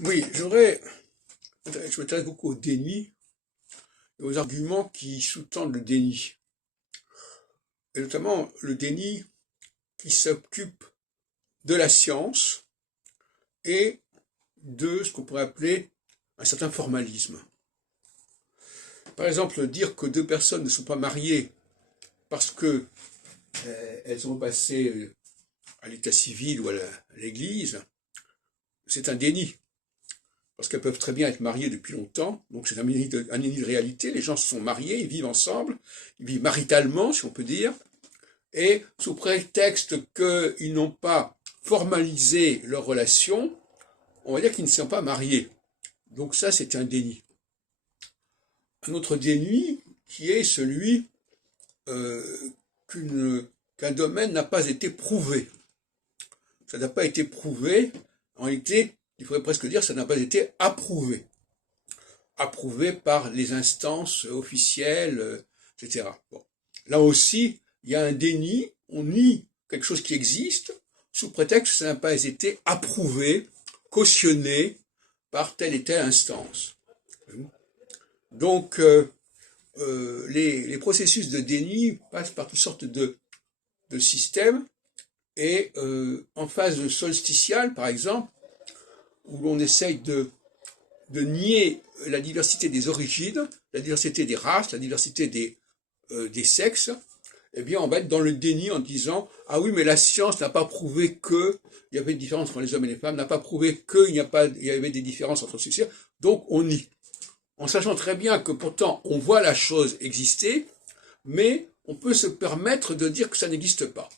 Oui, je m'intéresse beaucoup au déni et aux arguments qui sous-tendent le déni. Et notamment le déni qui s'occupe de la science et de ce qu'on pourrait appeler un certain formalisme. Par exemple, dire que deux personnes ne sont pas mariées parce que elles ont passé à l'état civil ou à l'église, c'est un déni. Parce qu'elles peuvent très bien être mariées depuis longtemps, donc c'est un déni de réalité. Les gens se sont mariés, ils vivent ensemble, ils vivent maritalement, si on peut dire, et sous prétexte qu'ils n'ont pas formalisé leur relation, on va dire qu'ils ne sont pas mariés. Donc ça, c'est un déni. Un autre déni qui est celui qu'un domaine n'a pas été prouvé. Ça n'a pas été prouvé. En réalité, il faudrait presque dire que ça n'a pas été approuvé. Approuvé par les instances officielles, etc. Bon. Là aussi, il y a un déni, on nie quelque chose qui existe, sous prétexte que ça n'a pas été approuvé, cautionné par telle et telle instance. Donc, les processus de déni passent par toutes sortes de systèmes, et en phase solsticiale, par exemple, où l'on essaye de nier la diversité des origines, la diversité des races, la diversité des sexes, eh bien, on va être dans le déni en disant « Ah oui, mais la science n'a pas prouvé qu'il y avait une différence entre les hommes et les femmes, n'a pas prouvé qu'il y avait des différences entre ceux-ci, donc on nie. » En sachant très bien que pourtant, on voit la chose exister, mais on peut se permettre de dire que ça n'existe pas.